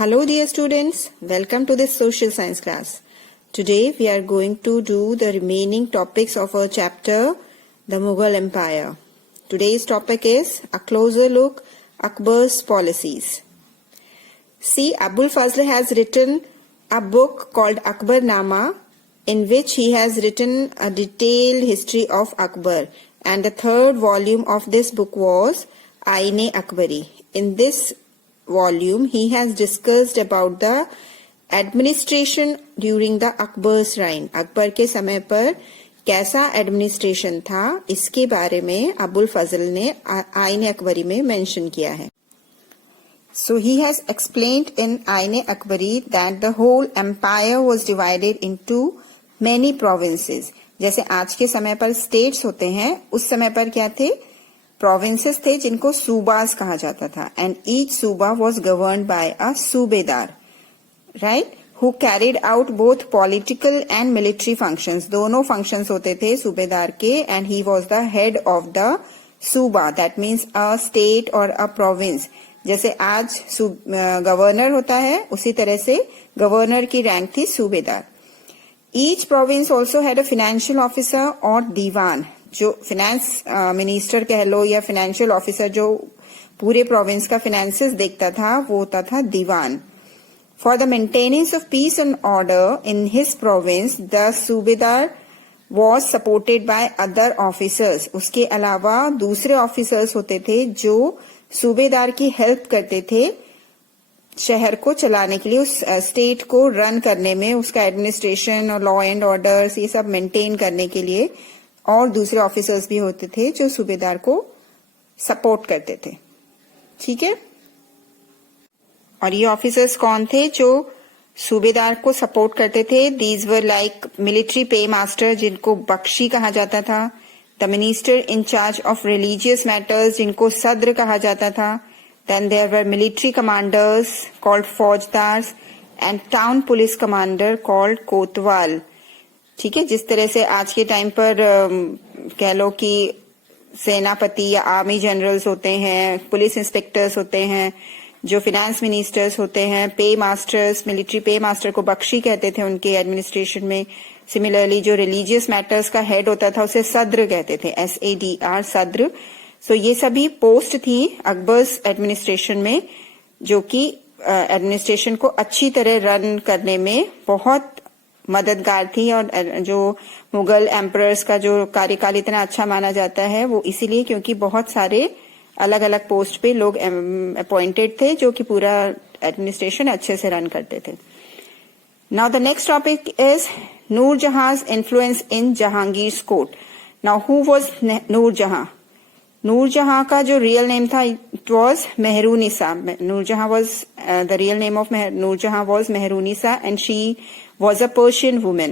Hello dear students, welcome to this social science class. Today we are going to do the remaining topics of our chapter, the Mughal Empire. Today's topic is a closer look, Akbar's policies. See, Abul Fazl has written a book called Akbarnama, in which he has written a detailed history of Akbar, and the third volume of this book was Ain-e-Akbari. In this volume, he has discussed about the administration during the Akbar's reign. Akbar के समय पर कैसा administration था, इसके बारे में अबुल फजल ने आइन-ए-अकबरी में मेंशन किया है. So he has explained in Ain-e-Akbari that the whole empire was divided into many provinces. जैसे आज के समय पर स्टेट्स होते हैं, उस समय पर क्या थे? प्रोविंसेस थे जिनको सूबास कहा जाता था. एंड ईच सूबा वाज गवर्न्ड बाय अ सूबेदार, right, who carried out both political and military functions. दोनों फंक्शंस होते थे सूबेदार के, and he was the head of the सूबा. दैट मीन्स अ स्टेट और अ प्रोविंस. जैसे आज गवर्नर होता है, उसी तरह से गवर्नर की रैंक थी सूबेदार. Each province also had a financial officer और दीवान. जो फाइनेंस मिनिस्टर कह लो या फाइनेंशियल ऑफिसर जो पूरे प्रोविंस का फाइनेंसेस देखता था, वो होता था दीवान. For the maintenance of peace and order in his province the सूबेदार was supported by other officers. उसके अलावा दूसरे ऑफिसर्स होते थे जो सूबेदार की हेल्प करते थे शहर को चलाने के लिए, उस स्टेट को रन करने में, उसका एडमिनिस्ट्रेशन और लॉ एंड ऑर्डर्स ये सब मेंटेन करने के लिए. और दूसरे ऑफिसर्स भी होते थे जो सूबेदार को सपोर्ट करते थे. ठीक है, और ये ऑफिसर्स कौन थे जो सूबेदार को सपोर्ट करते थे? These were like military pay master, जिनको बख्शी कहा जाता था. The minister in charge of religious matters, जिनको सद्र कहा जाता था. Then there were military commanders called फौजदार्स and town police commander called कोतवाल. ठीक है, जिस तरह से आज के टाइम पर कह लो कि सेनापति या आर्मी जनरल्स होते हैं, पुलिस इंस्पेक्टर्स होते हैं, जो फाइनेंस मिनिस्टर्स होते हैं, पे मास्टर्स, मिलिट्री पे मास्टर को बख्शी कहते थे उनके एडमिनिस्ट्रेशन में. सिमिलरली जो रिलीजियस मैटर्स का हेड होता था उसे सद्र कहते थे, SADR, सद्र. सो ये सभी पोस्ट थी अकबर्स एडमिनिस्ट्रेशन में, जो कि एडमिनिस्ट्रेशन को अच्छी तरह रन करने में बहुत मददगार थी. और जो मुगल एम्परर्स का जो कार्यकाल इतना अच्छा माना जाता है, वो इसीलिए क्योंकि बहुत सारे अलग अलग पोस्ट पे लोग अपॉइंटेड थे जो कि पूरा एडमिनिस्ट्रेशन अच्छे से रन करते थे. Now the next topic is Nurjahan's influence in Jahangir's court. Now who was Nurjahan? Nurjahan का जो रियल नेम था, it was Mehrunnisa. Nurjahan was the real name of Nurjahan was Mehrunnisa, and she was a Persian woman,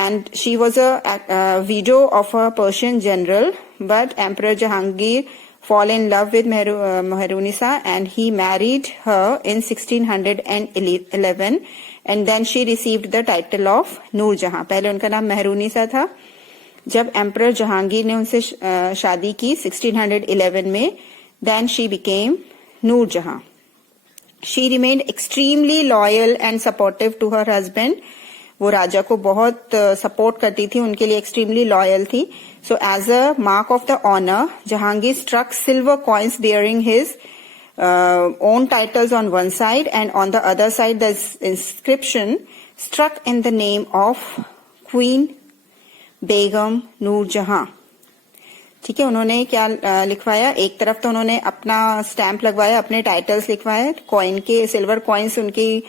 and she was a widow of a Persian general. But Emperor Jahangir fell in love with Mehrunisa, and he married her in 1611, and then she received the title of Noor Jahan. पहले उनका नाम मेहरुनिसा था. जब emperor Jahangir ने उनसे शादी की 1611 में, then she became Noor Jahan. She remained extremely loyal and supportive to her husband. वो राजा को बहुत सपोर्ट करती थी, उनके लिए एक्सट्रीमली लॉयल थी. So as a mark of the honour, Jahangir struck silver coins bearing his own titles on one side, and on the other side the inscription struck in the name of Queen Begum Noor Jahan. ठीक है, उन्होंने क्या लिखवाया? एक तरफ तो उन्होंने अपना स्टैंप लगवाया, अपने टाइटल्स लिखवाए, कॉइन के सिल्वर कॉइन्स उनकी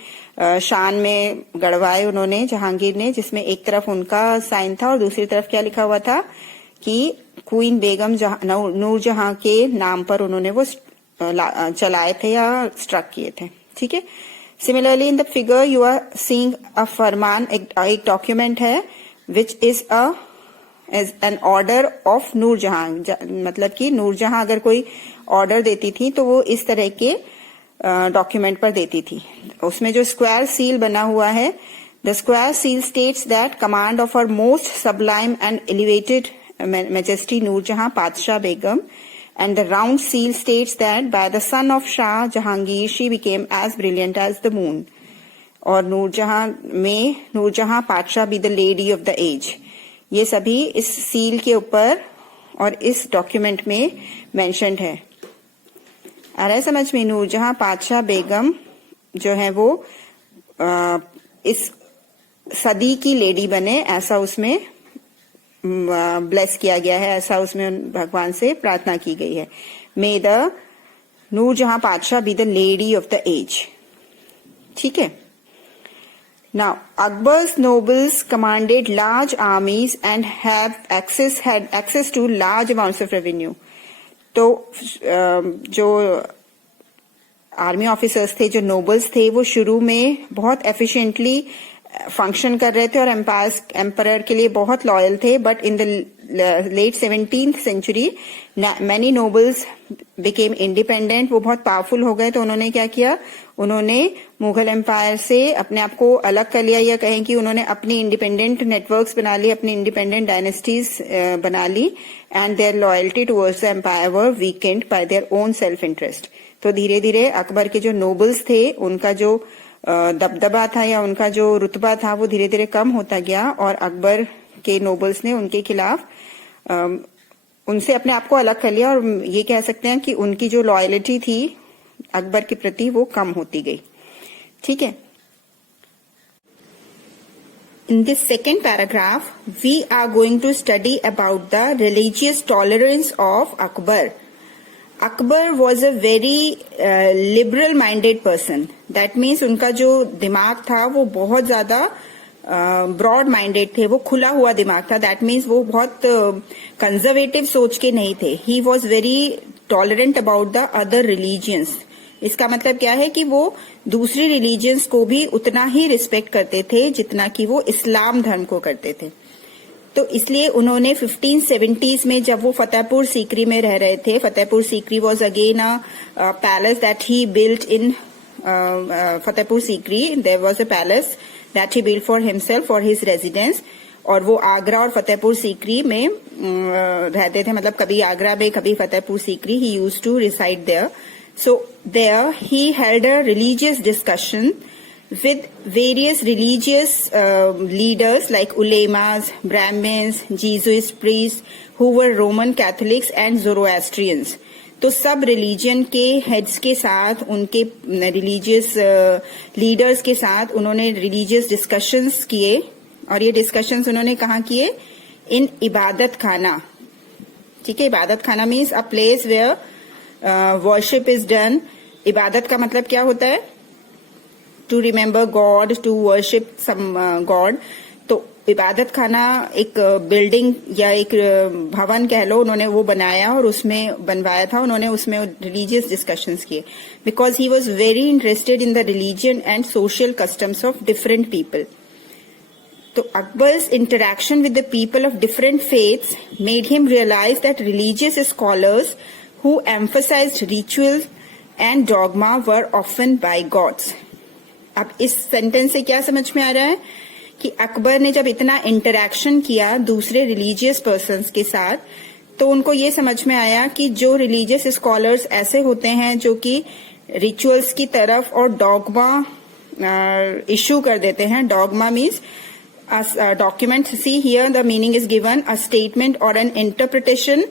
शान में गड़वाए उन्होंने, जहांगीर ने, जिसमें एक तरफ उनका साइन था और दूसरी तरफ क्या लिखा हुआ था कि क्वीन बेगम नूर जहां के नाम पर उन्होंने वो चलाए थे या स्ट्रक किए थे. ठीक है, similarly in the figure you are seeing a फरमान, एक डॉक्यूमेंट है which is as an order of Nur Jahan. मतलब कि नूर जहां अगर कोई ऑर्डर देती थी तो वो इस तरह के डॉक्यूमेंट पर देती थी. उसमें जो स्क्वायर सील बना हुआ है, the square seal states that command of her most sublime and elevated majesty Nur Jahan Padshah Begum And the round seal states that by the son of Shah Jahangir, she became as brilliant as the moon. और नूरजहां पातशाह be the lady of the age, ये सभी इस seal के ऊपर और इस document में मेंशन्ड है। आ रहा है समझ में? नूरजहां पातशाह बेगम जो है वो इस सदी की लेडी बने, ऐसा उसमें ब्लेस किया गया है, ऐसा उसमें भगवान से प्रार्थना की गई है। मे द नूरजहां पातशाह be the lady of the age. ठीक है। Now, Akbar's nobles commanded large armies and had access to large amounts of revenue. तो जो आर्मी ऑफिसर्स थे, जो नोबल्स थे, वो शुरू में बहुत एफिशिएंटली फंक्शन कर रहे थे और एम्परर के लिए बहुत लॉयल थे। But in the late 17th century many nobles became independent, वो बहुत पावरफुल हो गए। तो उन्होंने क्या किया, उन्होंने मुगल एम्पायर से अपने आप को अलग कर लिया, या कहें कि उन्होंने अपनी इंडिपेंडेंट नेटवर्क्स बना ली, अपनी इंडिपेंडेंट डायनेस्टीज बना ली। And their loyalty towards the empire were weakened by their own self interest. तो धीरे धीरे अकबर के जो नोबल्स थे, उनका जो दबदबा था या उनका जो रुतबा था, वो धीरे धीरे कम होता गया और अकबर के नोबल्स ने उनके खिलाफ उनसे अपने आप को अलग कर लिया। और ये कह सकते हैं कि उनकी जो लॉयल्टी थी अकबर के प्रति वो कम होती गई। ठीक है। In this second paragraph, we are going to study about the religious tolerance of Akbar. Akbar was a very liberal-minded person. That means उनका जो दिमाग था वो बहुत ज्यादा ब्रॉड माइंडेड थे, वो खुला हुआ दिमाग था। दैट मीन्स वो बहुत कंजर्वेटिव सोच के नहीं थे। ही was very tolerant about the other religions. इसका मतलब क्या है कि वो दूसरी रिलीजियंस को भी उतना ही रिस्पेक्ट करते थे जितना कि वो इस्लाम धर्म को करते थे। तो इसलिए उन्होंने 1570s में जब वो फतेहपुर सीकरी में रह रहे थे, Fatehpur Sikri was again a palace that he built in Fatehpur Sikri. There was a palace that he built for himself for his residence। और वो आगरा और फतेहपुर सीकरी में रहते थे, मतलब कभी आगरा में कभी Fatehpur Sikri. he used to reside there। So there he held a religious discussion with various religious leaders like ulemas, Brahmins, Jesuit priests who were Roman Catholics and Zoroastrians। तो सब रिलीजन के हेड्स के साथ, उनके रिलीजियस लीडर्स के साथ उन्होंने religious discussions किए। और ये डिस्कशंस उन्होंने कहाँ किए? इन इबादत खाना। ठीक है। Ibadat Khana means a place where worship is done. इबादत का मतलब क्या होता है? To remember God, to worship some God. तो इबादत खाना एक बिल्डिंग या एक भवन कह लो, उन्होंने वो बनाया और उसमें बनवाया था। उन्होंने उसमें रिलीजियस डिस्कशंस किए because he was very interested in the religion and social customs of different people. तो Akbar's interaction with the people of different faiths made him realize that religious scholars who emphasized rituals and dogma were often bigots. अब इस sentence से क्या समझ में आ रहा है कि अकबर ने जब इतना इंटरैक्शन किया दूसरे रिलीजियस पर्सन्स के साथ, तो उनको ये समझ में आया कि जो रिलीजियस स्कॉलर्स ऐसे होते हैं जो कि रिचुअल्स की तरफ और डॉगमा इश्यू कर देते हैं। Dogma means document, see here the meaning is given, a statement और an interpretation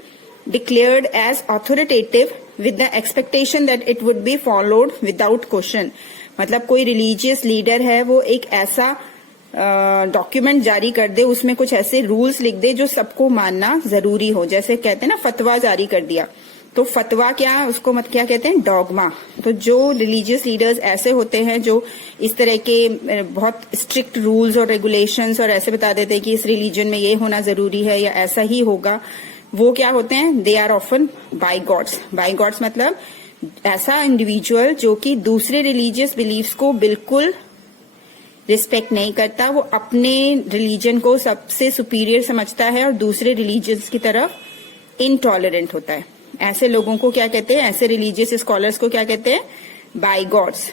declared as authoritative with the expectation that it would be followed without question। मतलब कोई रिलीजियस लीडर है, वो एक ऐसा डॉक्यूमेंट जारी कर दे, उसमें कुछ ऐसे रूल्स लिख दे जो सबको मानना जरूरी हो। जैसे कहते हैं ना, फतवा जारी कर दिया, तो फतवा क्या, उसको मत क्या कहते हैं? डॉगमा। तो जो रिलीजियस लीडर्स ऐसे होते हैं जो इस तरह के बहुत स्ट्रिक्ट रूल्स और रेगुलेशंस और ऐसे बता देते हैं कि इस रिलीजन में ये होना जरूरी है या ऐसा ही होगा, वो क्या होते हैं? They are often bigots. Bigots मतलब ऐसा इंडिविजुअल जो कि दूसरे रिलीजियस बिलीफ्स को बिल्कुल रिस्पेक्ट नहीं करता, वो अपने रिलीजन को सबसे सुपीरियर समझता है और दूसरे रिलीजन्स की तरफ इनटॉलरेंट होता है। ऐसे लोगों को क्या कहते हैं? ऐसे रिलीजियस स्कॉलर्स को क्या कहते हैं? Bigots.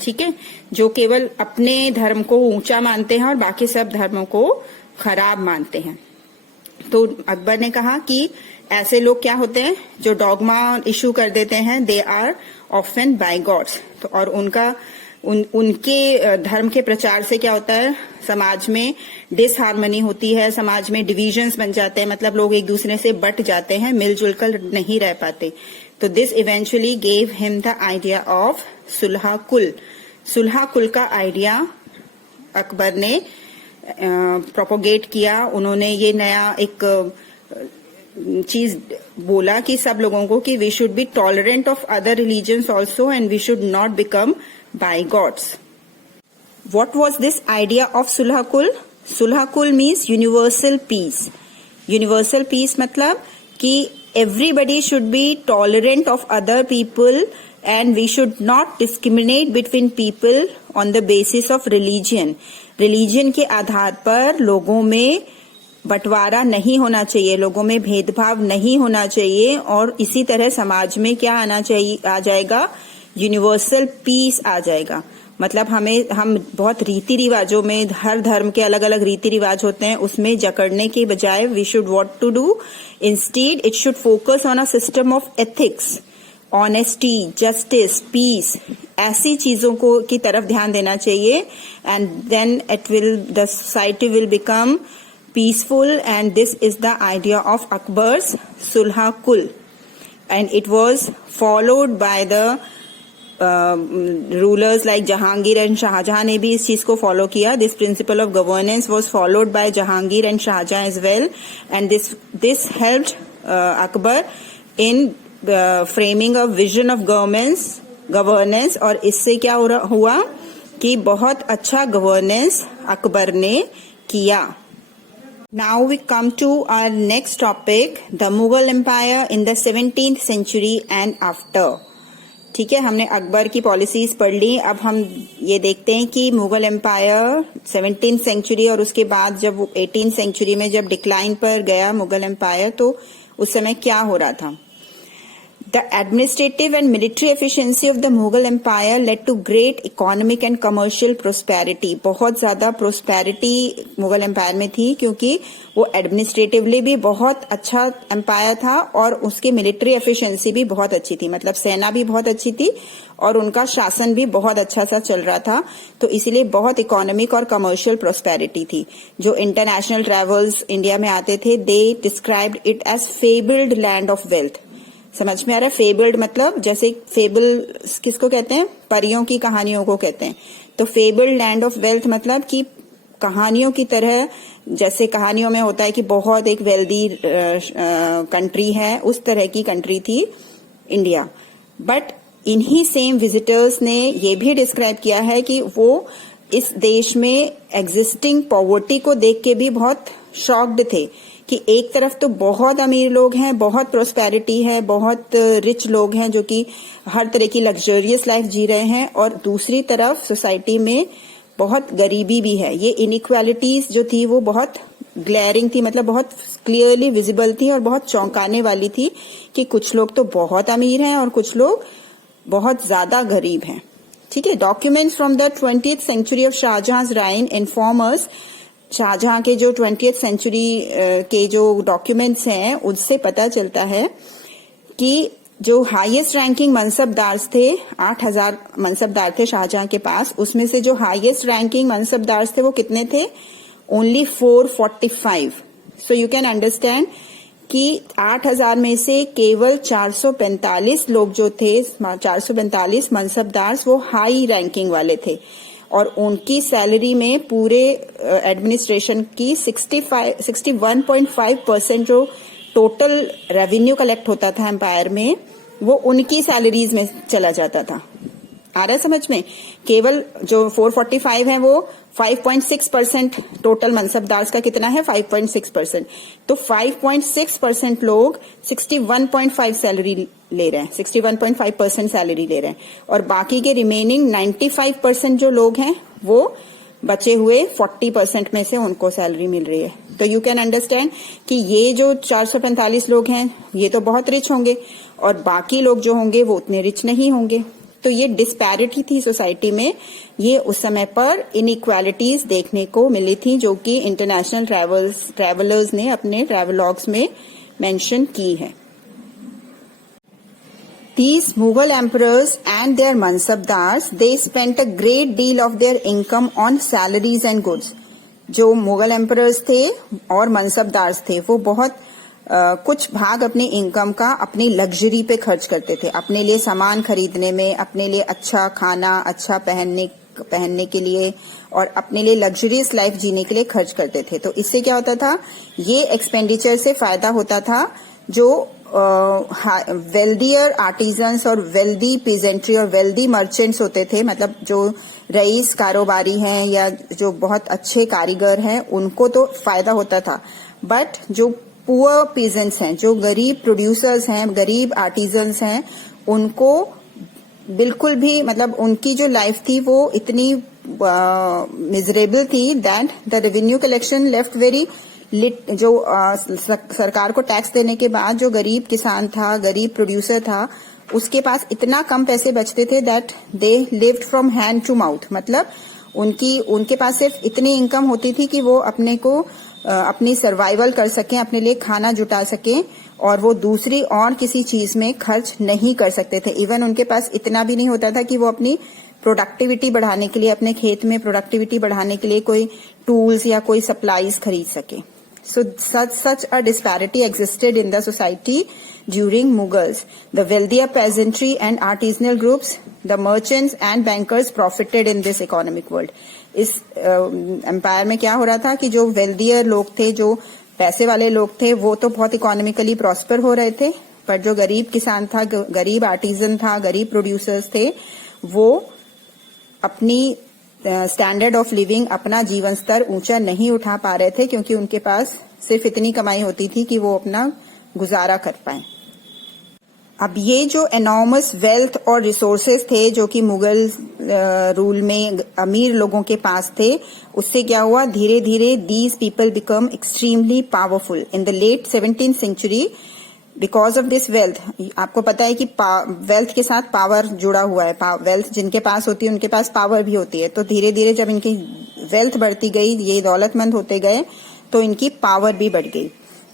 ठीक है। जो केवल अपने धर्म को ऊंचा मानते हैं और बाकी सब धर्मों को खराब मानते हैं। तो अकबर ने कहा कि ऐसे लोग क्या होते हैं जो डॉगमा इशू कर देते हैं, they are often bigots. तो और उनके धर्म के प्रचार से क्या होता है, समाज में डिसहार्मनी होती है, समाज में डिविजन्स बन जाते हैं, मतलब लोग एक दूसरे से बट जाते हैं, मिलजुल कर नहीं रह पाते। तो this eventually gave him the idea of Sulh कुल। सुलह कुल का आइडिया अकबर ने प्रोपोगेट किया। उन्होंने ये नया एक चीज बोला कि सब लोगों को कि we should be tolerant of other religions also and we should not become bigots. What was this idea of सुलह कुल? सुलह कुल means universal peace. Universal peace मतलब कि everybody should be tolerant of other people and we should not discriminate between people on the basis of religion. Religion के आधार पर लोगों में बंटवारा नहीं होना चाहिए, लोगों में भेदभाव नहीं होना चाहिए, और इसी तरह समाज में क्या आना चाहिए, आ जाएगा यूनिवर्सल पीस आ जाएगा। मतलब हम बहुत रीति रिवाजों में, हर धर्म के अलग अलग रीति रिवाज होते हैं, उसमें जकड़ने के बजाय we should what to do, instead it should focus on a system of ethics, honesty, justice, peace, ऐसी चीजों को की तरफ ध्यान देना चाहिए। And then the society will become peaceful, and this is the idea of Akbar's Sulh Kul, and it was followed by the rulers like Jahangir and Shahjahan ने भी इस चीज को फॉलो किया। This principle of governance was followed by Jahangir and Shahjahan as well, and this helped Akbar in framing a vision of governance, और इससे क्या हुआ कि बहुत अच्छा गवर्नेंस अकबर ने किया। Now we come to our next topic, the Mughal Empire in the 17th century and after. ठीक है, हमने अकबर की पॉलिसीज पढ़ ली। अब हम ये देखते हैं कि मुगल एम्पायर 17th सेंचुरी और उसके बाद जब 18th सेंचुरी में जब डिक्लाइन पर गया मुगल एम्पायर, तो उस समय क्या हो रहा था। The administrative and military efficiency of the Mughal Empire led to great economic and commercial prosperity. बहुत ज्यादा prosperity मुगल एम्पायर में थी, क्योंकि वो एडमिनिस्ट्रेटिवली भी बहुत अच्छा एम्पायर था और उसकी मिलिट्री एफिशिएंसी भी बहुत अच्छी थी, मतलब सेना भी बहुत अच्छी थी और उनका शासन भी बहुत अच्छा सा चल रहा था। तो इसीलिए बहुत इकोनॉमिक और कमर्शियल प्रोस्पेरिटी थी। जो इंटरनेशनल ट्रेवल्स इंडिया में आते थे, they described it as fabled land of wealth. समझ में आ रहा है? फेबल्ड मतलब जैसे फेबल किसको कहते हैं, परियों की कहानियों को कहते हैं। तो फेबल्ड लैंड ऑफ वेल्थ मतलब कि कहानियों की तरह, जैसे कहानियों में होता है कि बहुत एक वेल्दी कंट्री है, उस तरह की कंट्री थी इंडिया। बट इन्हीं सेम विजिटर्स ने ये भी डिस्क्राइब किया है कि वो इस देश में एग्जिस्टिंग पॉवर्टी को देख के भी बहुत शॉक्ड थे कि एक तरफ तो बहुत अमीर लोग हैं, बहुत प्रोस्पेरिटी है, बहुत रिच लोग हैं जो कि हर तरह की लग्जरियस लाइफ जी रहे हैं, और दूसरी तरफ सोसाइटी में बहुत गरीबी भी है। ये इनइक्वालिटीज जो थी वो बहुत ग्लेयरिंग थी, मतलब बहुत क्लियरली विजिबल थी और बहुत चौंकाने वाली थी कि कुछ लोग तो बहुत अमीर हैं और कुछ लोग बहुत ज्यादा गरीब हैं। ठीक है, documents from the 20th century of Shah Jahan reign inform us. Shah Jahan के जो 20th सेंचुरी के जो डॉक्यूमेंट्स हैं उससे पता चलता है कि जो हाईएस्ट रैंकिंग मनसबदार थे, 8000 मनसबदार थे शाहजहां के पास, उसमें से जो हाईएस्ट रैंकिंग मनसबदार थे वो कितने थे, only 445। So you can understand कि 8000 में से केवल 445 लोग जो थे, 445 मनसबदार वो हाई रैंकिंग वाले थे, और उनकी सैलरी में पूरे एडमिनिस्ट्रेशन की 61.5% जो टोटल रेवेन्यू कलेक्ट होता था एम्पायर में, वो उनकी सैलरीज में चला जाता था। आ रहा है समझ में? केवल जो 445 है वो 5.6%, टोटल मनसबदार का कितना है, 5.6%। तो 5.6% लोग 61.5 सैलरी ले रहे हैं, 61.5% सैलरी ले रहे हैं, और बाकी के रिमेनिंग 95% जो लोग हैं वो बचे हुए 40% में से उनको सैलरी मिल रही है। तो यू कैन अंडरस्टैंड कि ये जो 445 लोग हैं ये तो बहुत रिच होंगे और बाकी लोग जो होंगे वो उतने रिच नहीं होंगे। तो ये डिस्पैरिटी थी सोसाइटी में, ये उस समय पर इनइक्वालिटीज देखने को मिली थी, जो कि इंटरनेशनल ट्रैवलर्स ने अपने ट्रैवलॉग्स में मेंशन की है। These Mughal emperors and their mansabdars, they spent a great deal of their income on salaries and goods. जो मुगल एम्परर्स थे और मनसबदार्स थे वो बहुत कुछ भाग अपनी इनकम का अपनी लग्जरी पे खर्च करते थे, अपने लिए सामान खरीदने में, अपने लिए अच्छा खाना, अच्छा पहनने के लिए और अपने लिए लग्जरियस लाइफ जीने के लिए खर्च करते थे। तो इससे क्या होता था, ये एक्सपेंडिचर से फायदा होता था जो वेल्दियर आर्टिजन्स और वेल्दी पीजेंट्री और वेल्दी मर्चेंट्स होते थे, मतलब जो रईस कारोबारी हैं या जो बहुत अच्छे कारीगर हैं उनको तो फायदा होता था, बट जो पुअर पीजेंट्स हैं, जो गरीब प्रोड्यूसर्स हैं, गरीब आर्टिजन्स हैं, उनको बिल्कुल भी, मतलब उनकी जो लाइफ थी वो इतनी मिजरेबल थी that the revenue collection left very जो सरकार को टैक्स देने के बाद जो गरीब किसान था, गरीब प्रोड्यूसर था, उसके पास इतना कम पैसे बचते थे that they lived from hand to mouth. मतलब उनके पास सिर्फ इतनी इनकम होती थी कि वो अपने को अपनी सर्वाइवल कर सकें, अपने लिए खाना जुटा सकें और वो दूसरी और किसी चीज में खर्च नहीं कर सकते थे। इवन उनके पास इतना भी नहीं होता था कि वो अपनी प्रोडक्टिविटी बढ़ाने के लिए, अपने खेत में प्रोडक्टिविटी बढ़ाने के लिए कोई टूल्स या कोई सप्लाईज खरीद सके। So such a disparity existed in the society during Mughals. The wealthier peasantry and artisanal groups, the merchants and bankers profited in this economic world. इस एम्पायर में क्या हो रहा था कि जो वेल्दियर लोग थे, जो पैसे वाले लोग थे, वो तो बहुत इकोनॉमिकली प्रॉस्पर हो रहे थे, पर जो गरीब किसान था, गरीब आर्टिजन था, गरीब प्रोड्यूसर्स थे, वो अपनी स्टैंडर्ड ऑफ लिविंग, अपना जीवन स्तर ऊंचा नहीं उठा पा रहे थे क्योंकि उनके पास सिर्फ इतनी कमाई होती थी कि वो अपना गुजारा कर पाए। अब ये जो एनॉर्मस वेल्थ और रिसोर्सेज थे जो कि मुगल रूल में अमीर लोगों के पास थे, उससे क्या हुआ, धीरे धीरे these people become extremely powerful in the late 17th century because of this wealth. आपको पता है कि वेल्थ के साथ पावर जुड़ा हुआ है, वेल्थ जिनके पास होती है उनके पास पावर भी होती है। तो धीरे धीरे जब इनकी वेल्थ बढ़ती गई, ये दौलतमंद होते गए, तो इनकी पावर भी बढ़ गई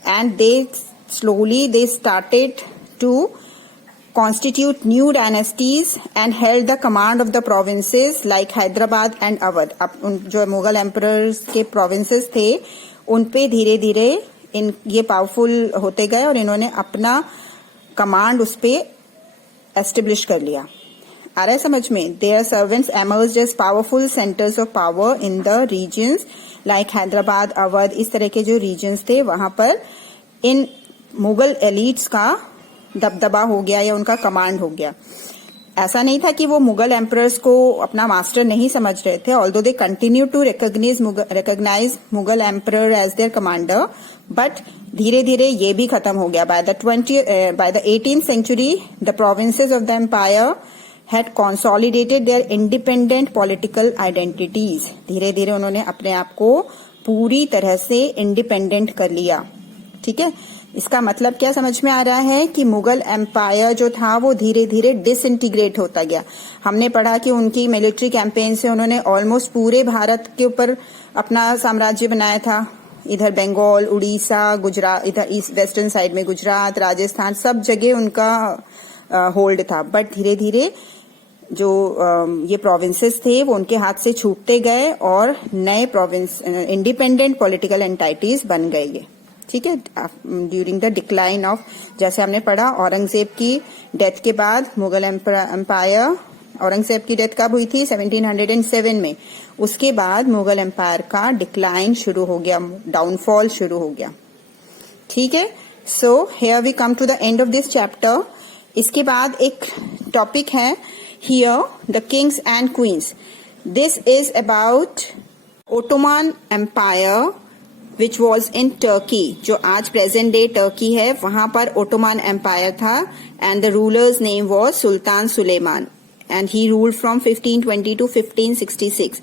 and they started to constitute new dynasties and held the command of the provinces like Hyderabad and Awadh. अब जो मुगल एम्परर्स के प्रोविंसेस थे उन पे धीरे धीरे ये पावरफुल होते गए और इन्होंने अपना कमांड उस पे एस्टेब्लिश कर लिया। आ रहा है समझ में? Their servants emerged as powerful centers of power in the regions like Hyderabad, Awadh, इस तरह के जो रीजन्स थे वहां पर इन मुगल एलिट्स का दबदबा हो गया या उनका कमांड हो गया। ऐसा नहीं था कि वो मुगल एम्परर्स को अपना मास्टर नहीं समझ रहे थे, although they continue to recognise Mughal emperor as their commander, but धीरे धीरे ये भी खत्म हो गया। By the 18th century the provinces of the empire had consolidated their independent political identities. धीरे धीरे उन्होंने अपने आप को पूरी तरह से इंडिपेंडेंट कर लिया। ठीक है, इसका मतलब क्या समझ में आ रहा है कि मुगल एम्पायर जो था वो धीरे धीरे डिसइंटीग्रेट होता गया। हमने पढ़ा कि उनकी मिलिट्री कैंपेन से उन्होंने ऑलमोस्ट पूरे भारत के ऊपर अपना साम्राज्य बनाया था। इधर बंगाल, उड़ीसा, गुजरात, इधर ईस्ट वेस्टर्न साइड में गुजरात, राजस्थान, सब जगह उनका होल्ड था। बट धीरे धीरे जो ये प्रोविंसेस थे वो उनके हाथ से छूटते गए और नए प्रोविंस इंडिपेंडेंट पॉलिटिकल एंटाइटीज बन गए ये। ठीक है, ड्यूरिंग द डिक्लाइन ऑफ, जैसे हमने पढ़ा औरंगजेब की डेथ के बाद मुगल एम्पायर, औरंगजेब की डेथ कब हुई थी? 1707 में। उसके बाद मुगल एम्पायर का डिक्लाइन शुरू हो गया, डाउनफॉल शुरू हो गया। ठीक है, so here we come to the end of this chapter. इसके बाद एक टॉपिक है here the kings and queens. This is about Ottoman empire which was in Turkey, जो आज प्रेजेंट डे टर्की है, वहां पर ओटोमन एम्पायर था and the rulers name was sultan Suleiman and he ruled from 1520 to 1566.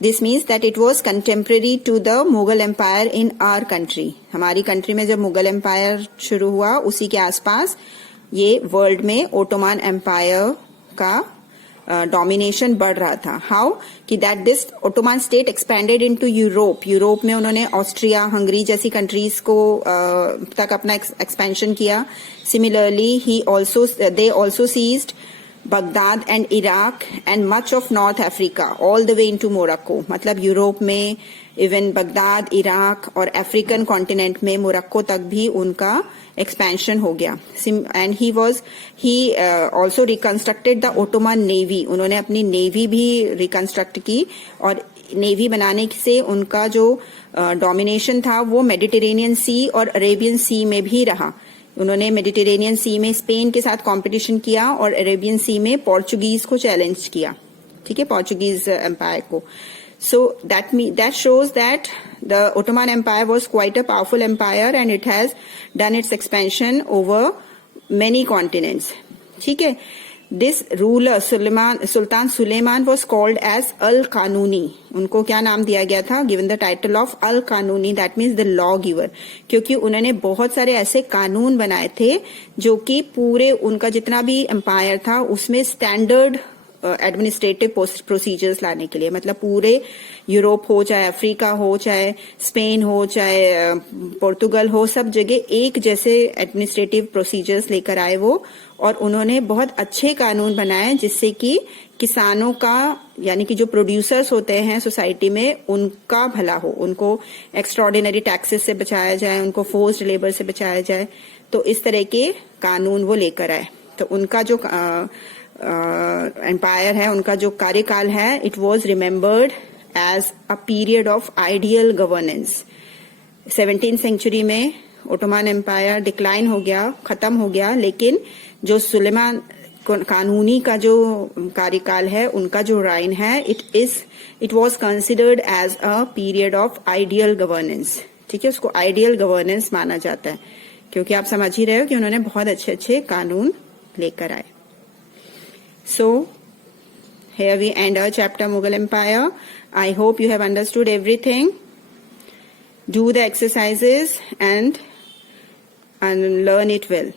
This means that it was contemporary to the Mughal Empire in our country. हमारी country में जब Mughal empire शुरू हुआ उसी के आसपास ये वर्ल्ड में ओटोमन एम्पायर का डोमिनेशन बढ़ रहा था. हाउ कि that this Ottoman state expanded into Europe. Europe में उन्होंने ऑस्ट्रिया, हंगरी जैसी कंट्रीज को तक अपना एक्सपेंशन किया. Similarly they also seized Baghdad and Iraq and much of north Africa all the way into Morocco. मतलब यूरोप में इवन बगदाद, इराक और अफ्रीकन कॉन्टिनेंट में मोरक्को तक भी उनका एक्सपेंशन हो गया. And he also reconstructed the Ottoman navy. उन्होंने अपनी नेवी भी रिकंस्ट्रक्ट की और नेवी बनाने से उनका जो डोमिनेशन था वो मेडिटेरेनियन सी और अरेबियन सी में भी रहा. उन्होंने मेडिटेरेनियन सी में स्पेन के साथ कंपटीशन किया और अरेबियन सी में पोर्चुगीज को चैलेंज किया. ठीक है, पोर्चुगीज एम्पायर को. So that shows that the Ottoman Empire was quite a powerful empire and it has done its expansion over many continents. ठीक है. This ruler Sultan Suleiman was called as Al-Kanuni. उनको क्या नाम दिया गया था? Given the title of Al-Kanuni, that means the lawgiver. क्योंकि उन्होंने बहुत सारे ऐसे कानून बनाए थे जो कि पूरे उनका जितना भी एम्पायर था उसमें स्टैंडर्ड एडमिनिस्ट्रेटिव प्रोसीजर्स लाने के लिए. मतलब पूरे यूरोप हो, चाहे अफ्रीका हो, चाहे स्पेन हो, चाहे पोर्तुगल हो, सब जगह एक जैसे एडमिनिस्ट्रेटिव प्रोसीजर्स लेकर आए वो. और उन्होंने बहुत अच्छे कानून बनाए जिससे कि किसानों का यानी कि जो प्रोड्यूसर्स होते हैं सोसाइटी में उनका भला हो. उनको एक्स्ट्राऑर्डिनरी टैक्सेस से बचाया जाए, उनको फोर्स्ड लेबर से बचाया जाए. तो इस तरह के कानून वो लेकर आए. तो उनका जो एम्पायर है, उनका जो कार्यकाल है, it was remembered as a period of ideal governance. 17th century में ओटोमन एम्पायर डिक्लाइन हो गया, खत्म हो गया. लेकिन जो सुलेमान कानूनी का जो कार्यकाल है, उनका जो राइन है, it was considered as a period of ideal governance. ठीक है, उसको आइडियल गवर्नेंस माना जाता है क्योंकि आप समझ ही रहे हो कि उन्होंने बहुत अच्छे अच्छे कानून लेकर आए. So, here we end our chapter Mughal Empire. I hope you have understood everything. Do the exercises and learn it well.